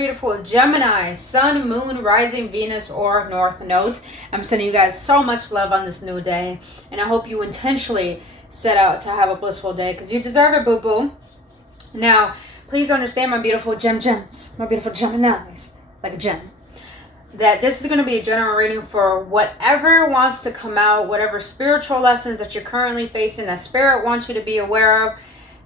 beautiful Gemini, Sun, Moon, Rising, Venus, or North Node. I'm sending you guys so much love on this new day. And I hope you intentionally set out to have a blissful day because you deserve it, boo-boo. Now, please understand, my beautiful gems, my beautiful Geminis, like a gem, that this is going to be a general reading for whatever wants to come out, whatever spiritual lessons that you're currently facing that Spirit wants you to be aware of.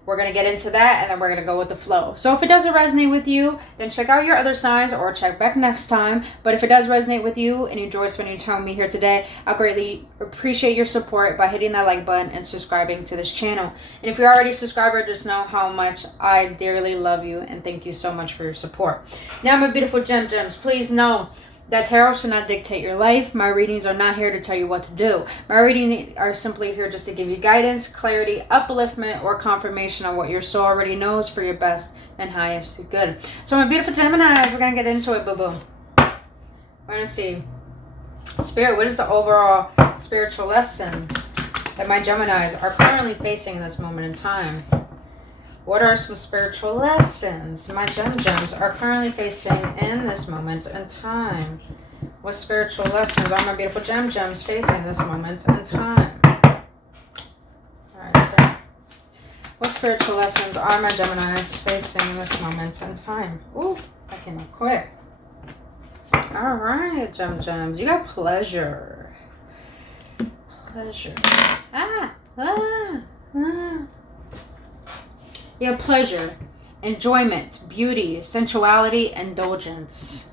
We're going to get into that, and then we're going to go with the flow. So if it doesn't resonate with you, then check out your other signs or check back next time. But if it does resonate with you and you enjoy spending time with me here today, I greatly appreciate your support by hitting that like button and subscribing to this channel. And if you're already a subscriber, just know how much I dearly love you, and thank you so much for your support. Now, my beautiful gems, please know that tarot should not dictate your life. My readings are not here to tell you what to do. My readings are simply here just to give you guidance, clarity, upliftment, or confirmation on what your soul already knows for your best and highest good. So my beautiful Geminis, we're going to get into it, boo-boo. We're going to see, Spirit, what is the overall spiritual lessons that my Geminis are currently facing in this moment in time? What are some spiritual lessons my gems are currently facing in this moment in time? What spiritual lessons are my beautiful gems facing this moment in time? Alright, Spirit. What spiritual lessons are my Geminis facing in this moment in time? Ooh, that came up quick. Alright, gems. You got pleasure. Pleasure. You have pleasure, enjoyment, beauty, sensuality, indulgence.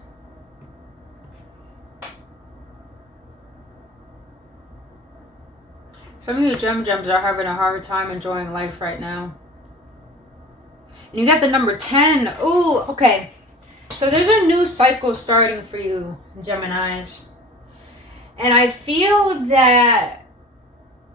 Some of you gems are having a hard time enjoying life right now. And you got the number 10. Ooh, okay. So there's a new cycle starting for you, Geminis. And I feel that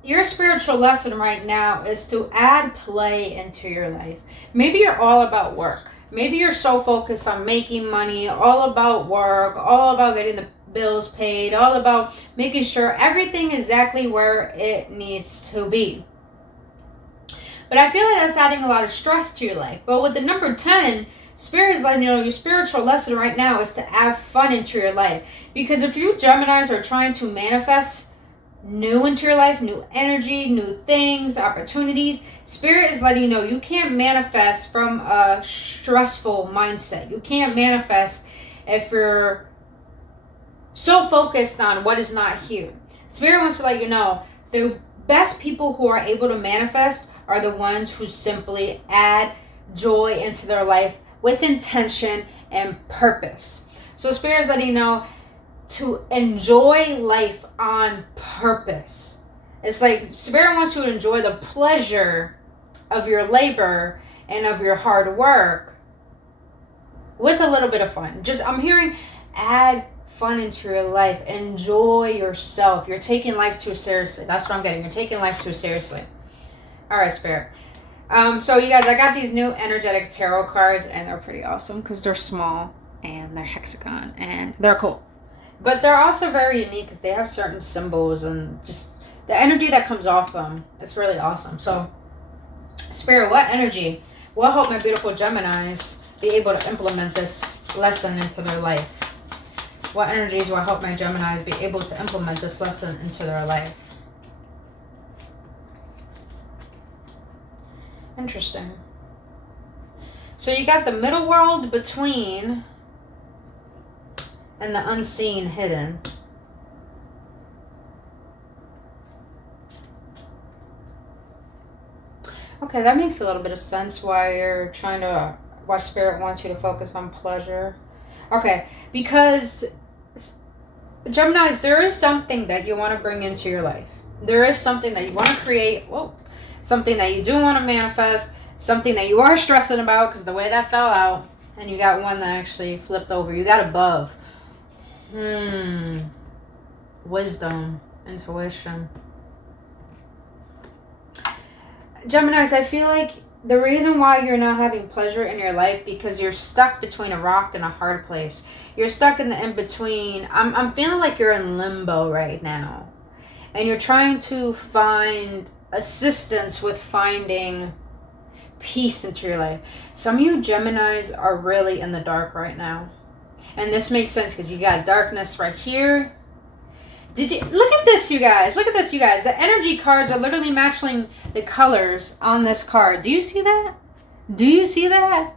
your spiritual lesson right now is to add play into your life. Maybe you're all about work. Maybe you're so focused on making money, all about work, all about getting the bills paid, all about making sure everything is exactly where it needs to be. But I feel like that's adding a lot of stress to your life. But with the number 10, Spirit is letting you know your spiritual lesson right now is to add fun into your life. Because if you Geminis are trying to manifest new into your life, new energy, new things, opportunities, Spirit is letting you know you can't manifest from a stressful mindset. You can't manifest if you're so focused on what is not here. Spirit wants to let you know the best people who are able to manifest are the ones who simply add joy into their life with intention and purpose. So Spirit is letting you know to enjoy life on purpose. It's like Spirit wants you to enjoy the pleasure of your labor and of your hard work with a little bit of fun. I'm hearing add fun into your life. Enjoy yourself. You're taking life too seriously. That's what I'm getting. You're taking life too seriously. All right, Spirit. So you guys, I got these new energetic tarot cards, and they're pretty awesome because they're small and they're hexagon and they're cool. But they're also very unique because they have certain symbols and just the energy that comes off them. It's really awesome. So, Spirit, what energy will help my beautiful Geminis be able to implement this lesson into their life? What energies will help my Geminis be able to implement this lesson into their life? Interesting. So you got the middle world, between, and the unseen, hidden. Okay, that makes a little bit of sense why Spirit wants you to focus on pleasure. Okay, because Geminis, there is something that you want to bring into your life. There is something that you want to create. Something that you do want to manifest. Something that you are stressing about because the way that fell out. And you got one that actually flipped over. You got above. Wisdom. Intuition. Geminis, I feel like the reason why you're not having pleasure in your life because you're stuck between a rock and a hard place. You're stuck in the in-between. I'm feeling like you're in limbo right now. And you're trying to find assistance with finding peace into your life. Some of you Geminis are really in the dark right now. And this makes sense because you got darkness right here. Did you look at this, you guys? Look at this, you guys. The energy cards are literally matching the colors on this card. Do you see that? Do you see that?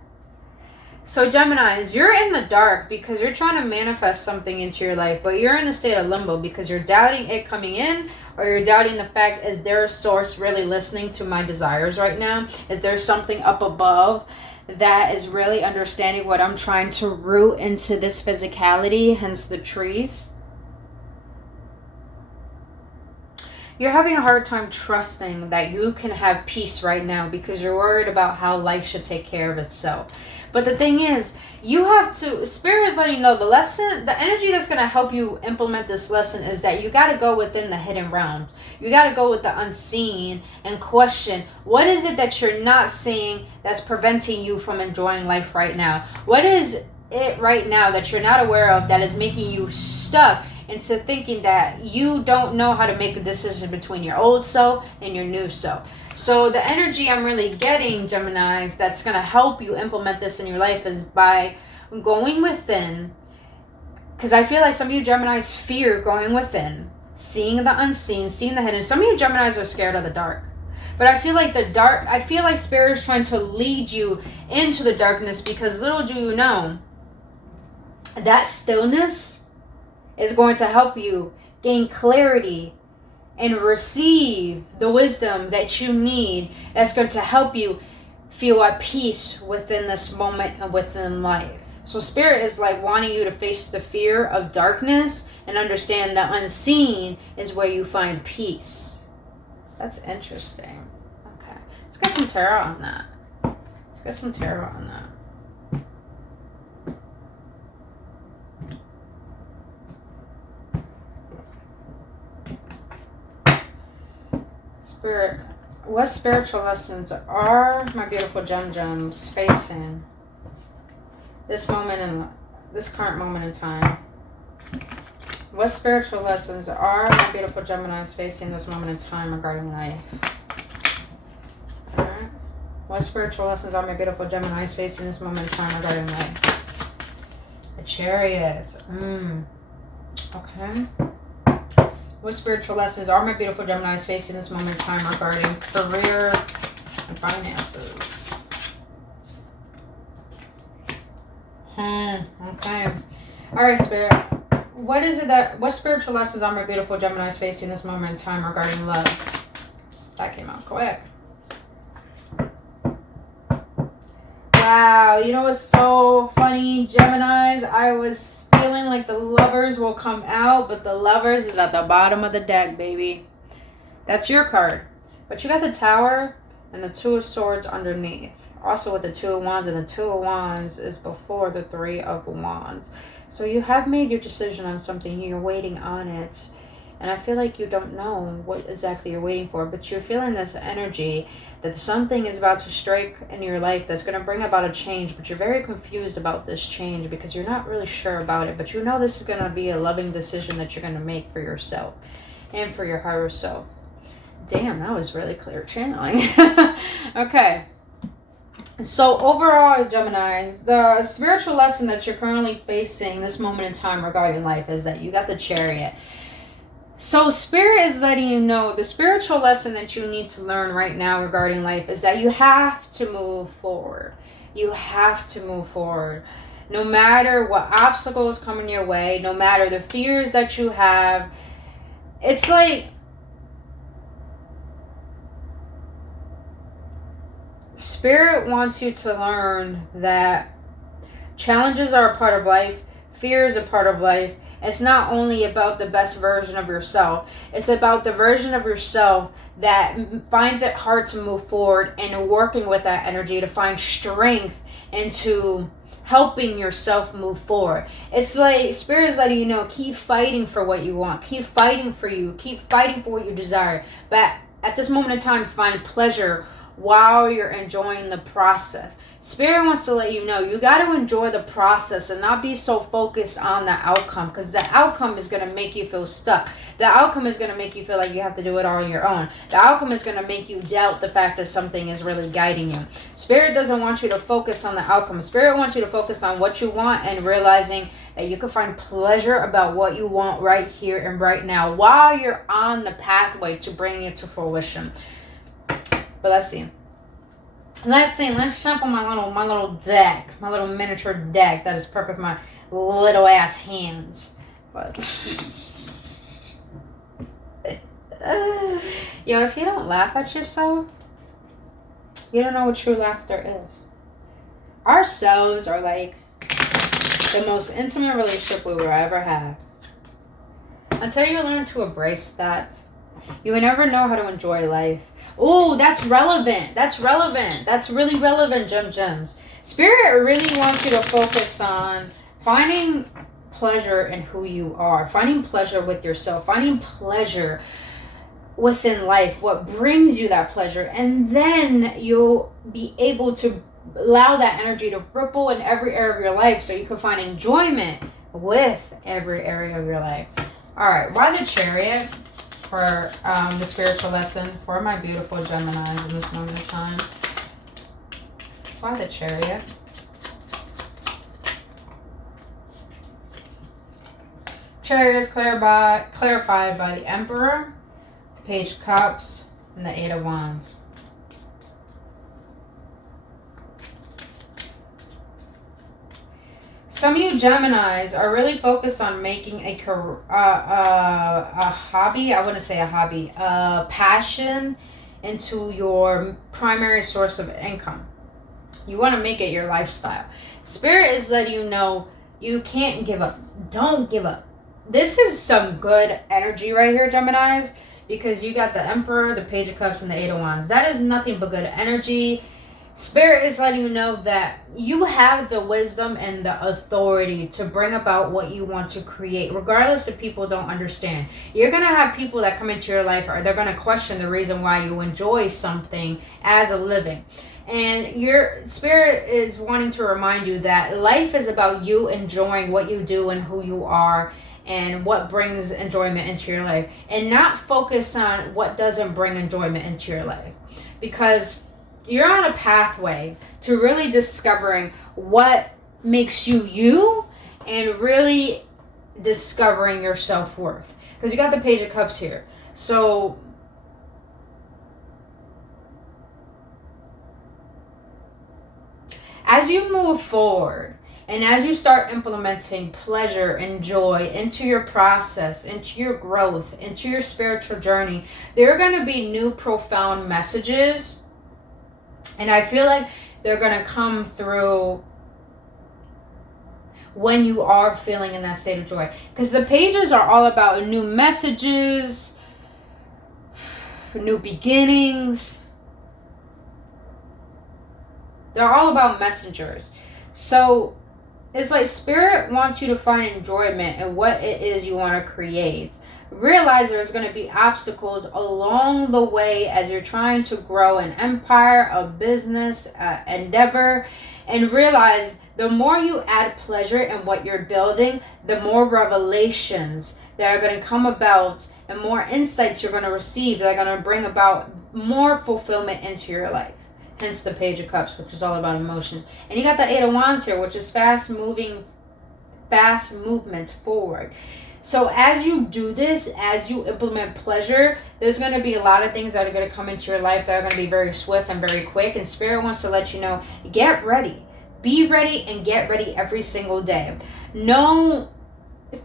So Geminis, you're in the dark because you're trying to manifest something into your life, but you're in a state of limbo because you're doubting it coming in, or you're doubting the fact, is there a source really listening to my desires right now? Is there something up above that is really understanding what I'm trying to root into this physicality, hence the trees? You're having a hard time trusting that you can have peace right now because you're worried about how life should take care of itself. But the thing is, you have to, Spirit is letting you know the lesson, the energy that's going to help you implement this lesson is that you got to go within the hidden realms. You got to go with the unseen and question, what is it that you're not seeing that's preventing you from enjoying life right now? What is it right now that you're not aware of that is making you stuck into thinking that you don't know how to make a decision between your old self and your new self? So the energy I'm really getting, Geminis, that's going to help you implement this in your life is by going within. Because I feel like some of you Geminis fear going within, seeing the unseen, seeing the hidden. Some of you Geminis are scared of the dark. But I feel like Spirit is trying to lead you into the darkness because little do you know, that stillness is going to help you gain clarity and receive the wisdom that you need that's going to help you feel at peace within this moment and within life. So Spirit is like wanting you to face the fear of darkness and understand that unseen is where you find peace. That's interesting. Okay. Let's get some tarot on that. Let's get some tarot on that. Spirit, what spiritual lessons are my beautiful gems facing this current moment in time? What spiritual lessons are my beautiful Geminis facing this moment in time regarding life? Alright. What spiritual lessons are my beautiful Geminis facing this moment in time regarding life? The Chariot. Okay. What spiritual lessons are my beautiful Geminis facing this moment in time regarding career and finances? Okay. Alright, Spirit. What spiritual lessons are my beautiful Geminis facing this moment in time regarding love? That came out quick. Wow, you know what's so funny, Geminis? I was feeling like the Lovers will come out, but the Lovers is at the bottom of the deck, baby. That's your card. But you got the Tower and the Two of Swords underneath. Also with the Two of Wands, and the Two of Wands is before the Three of Wands. So you have made your decision on something. You're waiting on it. And I feel like you don't know what exactly you're waiting for, but you're feeling this energy that something is about to strike in your life that's going to bring about a change, but you're very confused about this change because you're not really sure about it, but you know this is going to be a loving decision that you're going to make for yourself and for your higher self. Damn, that was really clear channeling. Okay. So overall, Geminis, the spiritual lesson that you're currently facing this moment in time regarding life is that you got the Chariot. So Spirit is letting you know the spiritual lesson that you need to learn right now regarding life is that you have to move forward. You have to move forward. No matter what obstacles come in your way, no matter the fears that you have, it's like Spirit wants you to learn that challenges are a part of life, fear is a part of life. It's not only about the best version of yourself. It's about the version of yourself that finds it hard to move forward and working with that energy to find strength into helping yourself move forward. It's like Spirit is letting you know, keep fighting for what you want. Keep fighting for you. Keep fighting for what you desire. But at this moment in time, find pleasure while you're enjoying the process. Spirit wants to let you know you got to enjoy the process and not be so focused on the outcome, because the outcome is going to make you feel stuck. The outcome is going to make you feel like you have to do it all on your own. The outcome is going to make you doubt the fact that something is really guiding you. Spirit doesn't want you to focus on the outcome. Spirit wants you to focus on what you want and realizing that you can find pleasure about what you want right here and right now while you're on the pathway to bringing it to fruition. But let's see. Let's jump on my little deck, my little miniature deck that is perfect for my little ass hands. But yo, if you don't laugh at yourself, you don't know what true laughter is. Ourselves are like the most intimate relationship we will ever have. Until you learn to embrace that, you will never know how to enjoy life. Oh, that's relevant. That's relevant. That's really relevant, gems. Spirit really wants you to focus on finding pleasure in who you are, finding pleasure with yourself, finding pleasure within life, what brings you that pleasure, and then you'll be able to allow that energy to ripple in every area of your life so you can find enjoyment with every area of your life. All right, why the Chariot for the spiritual lesson for my beautiful Geminis in this moment of time? Why the Chariot? Chariot is clarified by the Emperor, the Page of Cups, and the Eight of Wands. Some of you Geminis are really focused on making a hobby, I wouldn't say a hobby, a passion into your primary source of income. You want to make it your lifestyle. Spirit is letting you know you can't give up. Don't give up. This is some good energy right here, Geminis, because you got the Emperor, the Page of Cups, and the Eight of Wands. That is nothing but good energy. Spirit is letting you know that you have the wisdom and the authority to bring about what you want to create, regardless if people don't understand. You're going to have people that come into your life, or they're going to question the reason why you enjoy something as a living. And your spirit is wanting to remind you that life is about you enjoying what you do and who you are and what brings enjoyment into your life, and not focus on what doesn't bring enjoyment into your life. Because you're on a pathway to really discovering what makes you you and really discovering your self-worth. Because you got the Page of Cups here. So as you move forward and as you start implementing pleasure and joy into your process, into your growth, into your spiritual journey, there are going to be new profound messages. And I feel like they're going to come through when you are feeling in that state of joy. Because the pages are all about new messages, new beginnings. They're all about messengers. So it's like Spirit wants you to find enjoyment in what it is you want to create. Realize there's going to be obstacles along the way as you're trying to grow an empire, a business, endeavor, and realize the more you add pleasure in what you're building, the more revelations that are going to come about and more insights you're going to receive that are going to bring about more fulfillment into your life. Hence the Page of Cups, which is all about emotion. And you got the Eight of Wands here, which is fast movement forward. So as you do this, as you implement pleasure, there's going to be a lot of things that are going to come into your life that are going to be very swift and very quick. And Spirit wants to let you know, get ready. Be ready and get ready every single day.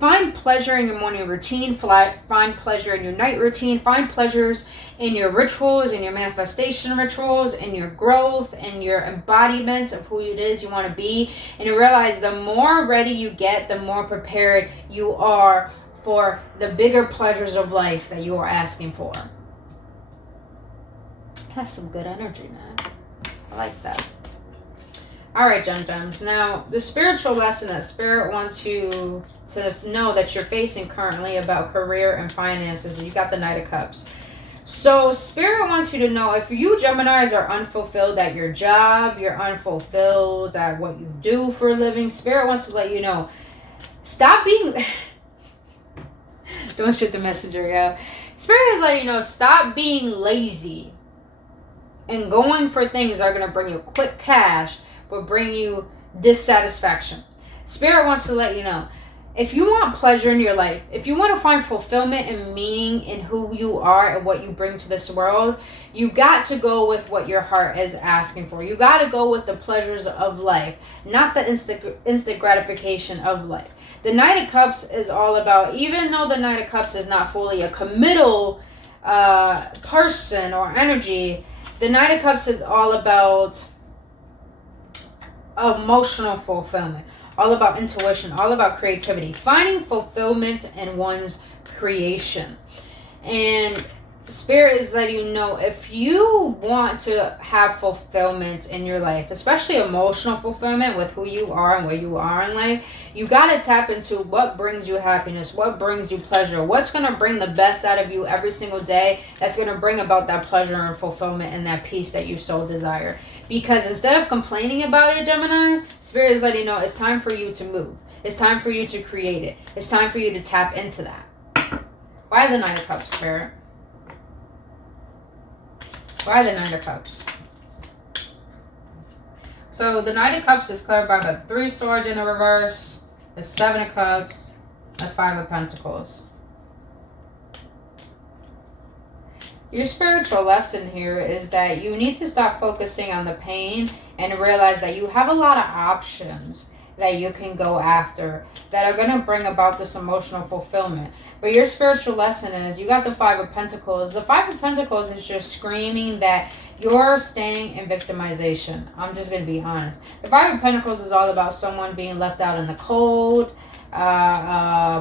Find pleasure in your morning routine. Find pleasure in your night routine. Find pleasures in your rituals, in your manifestation rituals, in your growth, in your embodiment of who it is you want to be. And you realize the more ready you get, the more prepared you are for the bigger pleasures of life that you are asking for. That's some good energy, man. I like that. All right, gems. Now, the spiritual lesson that Spirit wants you to know that you're facing currently about career and finances, you got the Knight of Cups. So Spirit wants you to know, if you Geminis are unfulfilled at your job, you're unfulfilled at what you do for a living, Spirit wants to let you know, stop being... Don't shoot the messenger, yeah. Spirit is letting you know, stop being lazy and going for things that are going to bring you quick cash, but bring you dissatisfaction. Spirit wants to let you know, if you want pleasure in your life, if you want to find fulfillment and meaning in who you are and what you bring to this world, you got to go with what your heart is asking for. You got to go with the pleasures of life, not the instant gratification of life. The Knight of Cups is all about, even though the Knight of Cups is not fully a committal person or energy, the Knight of Cups is all about emotional fulfillment, all about intuition, all about creativity, finding fulfillment in one's creation. And Spirit is letting you know, if you want to have fulfillment in your life, especially emotional fulfillment with who you are and where you are in life, you got to tap into what brings you happiness, what brings you pleasure, what's going to bring the best out of you every single day, that's going to bring about that pleasure and fulfillment and that peace that you so desire. Because instead of complaining about it, Gemini, Spirit is letting you know, it's time for you to move. It's time for you to create it. It's time for you to tap into that. Why the Knight of Cups, Spirit? Why the Knight of Cups? So the Knight of Cups is cleared by the 3 Swords in the reverse, the 7 of Cups, the 5 of Pentacles. Your spiritual lesson here is that you need to stop focusing on the pain and realize that you have a lot of options that you can go after that are going to bring about this emotional fulfillment. But your spiritual lesson is, you got the 5 of Pentacles. The 5 of Pentacles is just screaming that you're staying in victimization. I'm just going to be honest. The 5 of Pentacles is all about someone being left out in the cold,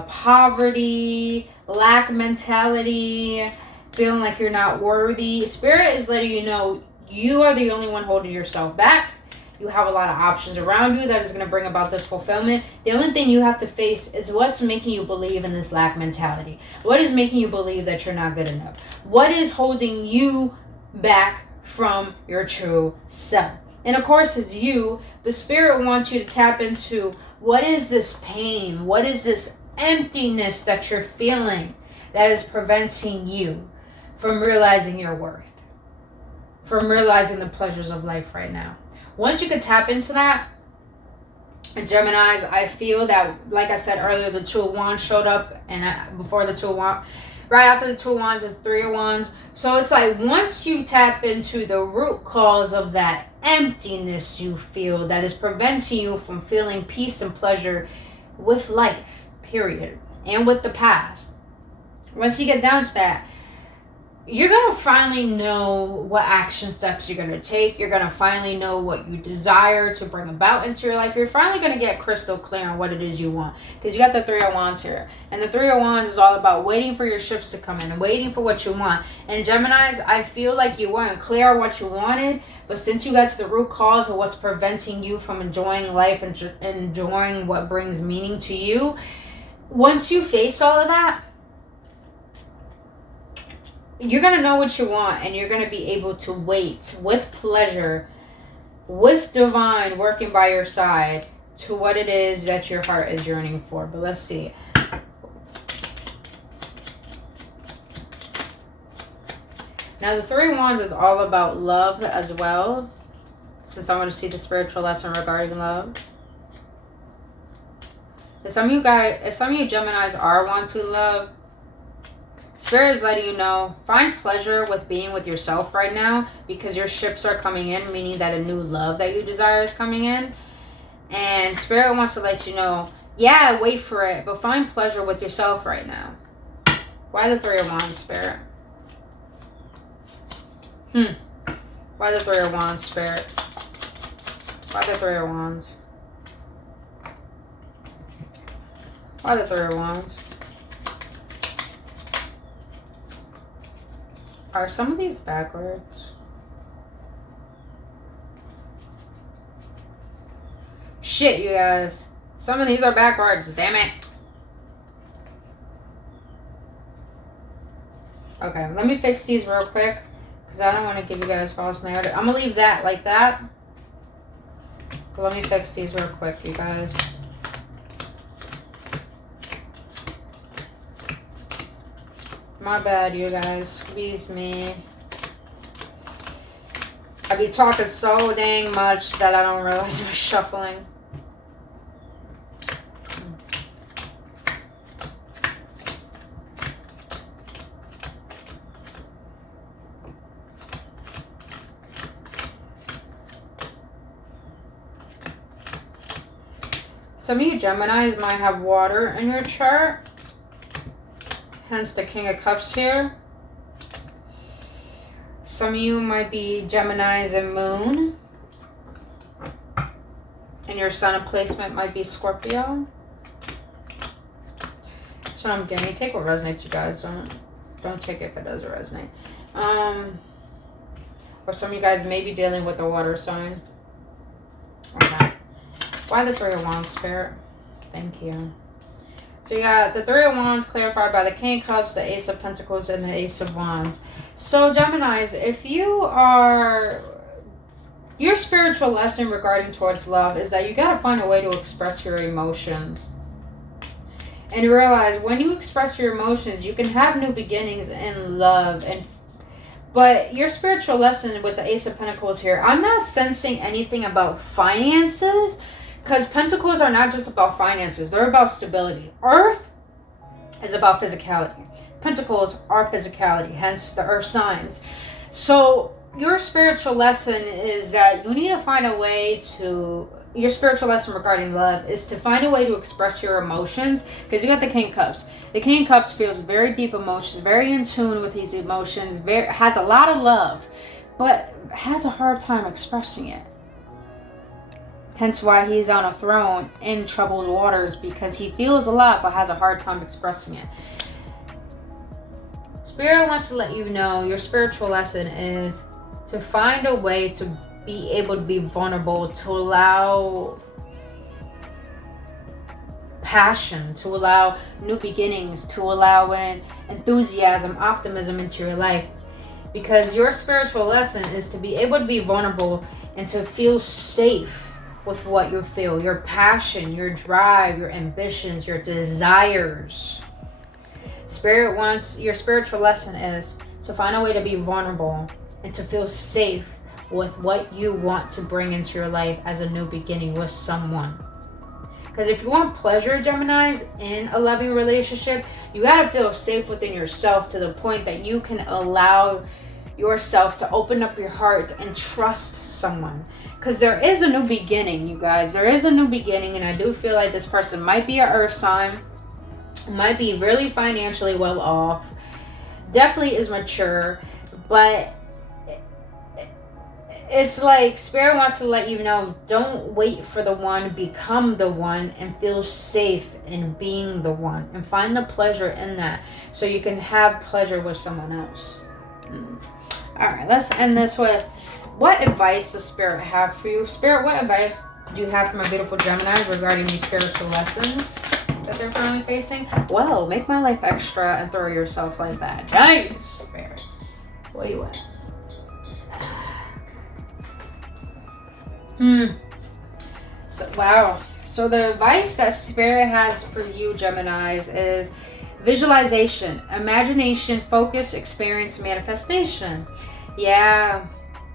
poverty, lack mentality, feeling like you're not worthy. Spirit is letting you know, you are the only one holding yourself back. You have a lot of options around you that is going to bring about this fulfillment. The only thing you have to face is what's making you believe in this lack mentality. What is making you believe that you're not good enough? What is holding you back from your true self? And of course, it's you. The Spirit wants you to tap into, what is this pain? What is this emptiness that you're feeling that is preventing you from realizing your worth, from realizing the pleasures of life right now? Once you can tap into that, Geminis, I feel that, like I said earlier, the 2 of Wands showed up, and before the 2 of Wands, right after the 2 of Wands is 3 of Wands. So it's like, once you tap into the root cause of that emptiness you feel that is preventing you from feeling peace and pleasure with life, period, and with the past, once you get down to that, you're going to finally know what action steps you're going to take. You're going to finally know what you desire to bring about into your life. You're finally going to get crystal clear on what it is you want. Because you got the 3 of Wands here. And the 3 of Wands is all about waiting for your ships to come in and waiting for what you want. And Geminis, I feel like you weren't clear on what you wanted. But since you got to the root cause of what's preventing you from enjoying life and enjoying what brings meaning to you, once you face all of that, you're going to know what you want, and you're going to be able to wait with pleasure, with divine working by your side, to what it is that your heart is yearning for. But let's see. Now, the 3 of Wands is all about love as well, since I want to see the spiritual lesson regarding love. If some of you Geminis are wanting love, Spirit is letting you know, find pleasure with being with yourself right now, because your ships are coming in, meaning that a new love that you desire is coming in. And Spirit wants to let you know, yeah, wait for it, but find pleasure with yourself right now. Why the 3 of Wands, Spirit? Why the 3 of Wands, Spirit? Why the 3 of Wands? Why the 3 of Wands? Are some of these backwards? Shit, you guys. Some of these are backwards, damn it. Okay, let me fix these real quick because I don't want to give you guys false narrative. I'm going to leave that like that. But let me fix these real quick, you guys. My bad, you guys. Squeeze me. I be talking so dang much that I don't realize I'm shuffling. Some of you Geminis might have water in your chart. Hence the King of Cups here. Some of you might be Geminis and Moon. And your Sun of placement might be Scorpio. That's what I'm getting. You take what resonates, you guys. Don't take it if it doesn't resonate. Or some of you guys may be dealing with a water sign. Okay. Why the Three of Wands, Spirit? Thank you. So you got the Three of Wands clarified by the King of Cups, the Ace of Pentacles, and the Ace of Wands. So Geminis, if you are... Your spiritual lesson regarding towards love is that you got to find a way to express your emotions. And realize when you express your emotions, you can have new beginnings in love. But your spiritual lesson with the Ace of Pentacles here, I'm not sensing anything about finances. Because Pentacles are not just about finances. They're about stability. Earth is about physicality. Pentacles are physicality. Hence the Earth signs. So your spiritual lesson is that you need to find a way to... Your spiritual lesson regarding love is to find a way to express your emotions. Because you got the King of Cups. The King of Cups feels very deep emotions. Very in tune with these emotions. Has a lot of love. But has a hard time expressing it. Hence why he's on a throne in troubled waters, because he feels a lot but has a hard time expressing it. Spirit wants to let you know your spiritual lesson is to find a way to be able to be vulnerable, to allow passion, to allow new beginnings, to allow enthusiasm, optimism into your life. Because your spiritual lesson is to be able to be vulnerable and to feel safe with what you feel, your passion, your drive, your ambitions, your desires. Spirit wants, your spiritual lesson is to find a way to be vulnerable and to feel safe with what you want to bring into your life as a new beginning with someone. Because if you want pleasure, Geminis, in a loving relationship, you gotta feel safe within yourself to the point that you can allow yourself to open up your heart and trust someone. Because there is a new beginning, you guys. There is a new beginning, and I do feel like this person might be an earth sign, might be really financially well off, definitely is mature, but it's like Spirit wants to let you know, don't wait for the one, become the one, and feel safe in being the one, and find the pleasure in that so you can have pleasure with someone else. All right, let's end this with, what advice does Spirit have for you? Spirit, what advice do you have for my beautiful Gemini regarding these spiritual lessons that they're currently facing? Well, make my life extra and throw yourself like that. James, Spirit, where you at? So, wow. So the advice that Spirit has for you, Geminis, is visualization, imagination, focus, experience, manifestation. Yeah.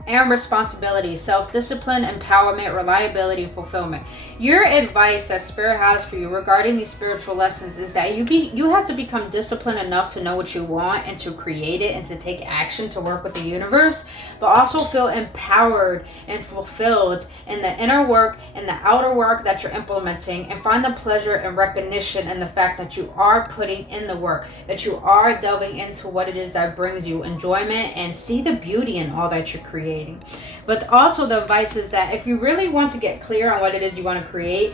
And responsibility, self-discipline, empowerment, reliability, and fulfillment. Your advice that Spirit has for you regarding these spiritual lessons is that you have to become disciplined enough to know what you want and to create it and to take action to work with the universe, but also feel empowered and fulfilled in the inner work and the outer work that you're implementing, and find the pleasure and recognition in the fact that you are putting in the work, that you are delving into what it is that brings you enjoyment, and see the beauty in all that you're creating. But also the advice is that if you really want to get clear on what it is you want to create,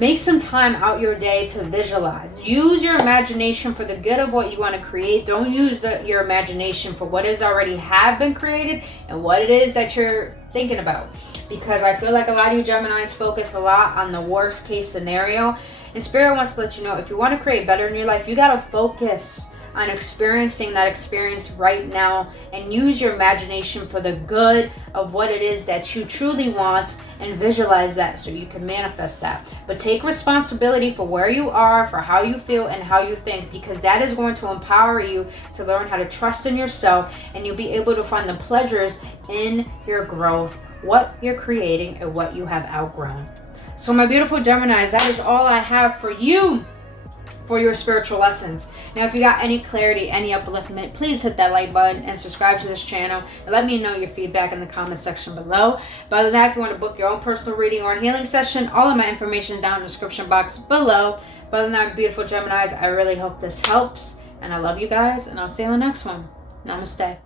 make some time out your day to visualize. Use your imagination for the good of what you want to create. Don't use your imagination for what has already have been created and what it is that you're thinking about. Because I feel like a lot of you Geminis focus a lot on the worst case scenario. And Spirit wants to let you know, if you want to create better in your life, you got to focus on experiencing that experience right now, and use your imagination for the good of what it is that you truly want, and visualize that so you can manifest that. But take responsibility for where you are, for how you feel and how you think, because that is going to empower you to learn how to trust in yourself, and you'll be able to find the pleasures in your growth, what you're creating and what you have outgrown. So my beautiful Geminis, that is all I have for you for your spiritual lessons. Now, if you got any clarity, any upliftment, please hit that like button and subscribe to this channel, and let me know your feedback in the comment section below. But other than that, if you want to book your own personal reading or healing session, all of my information down in the description box below. But other than that, beautiful Geminis, I really hope this helps, and I love you guys, and I'll see you in the next one. Namaste.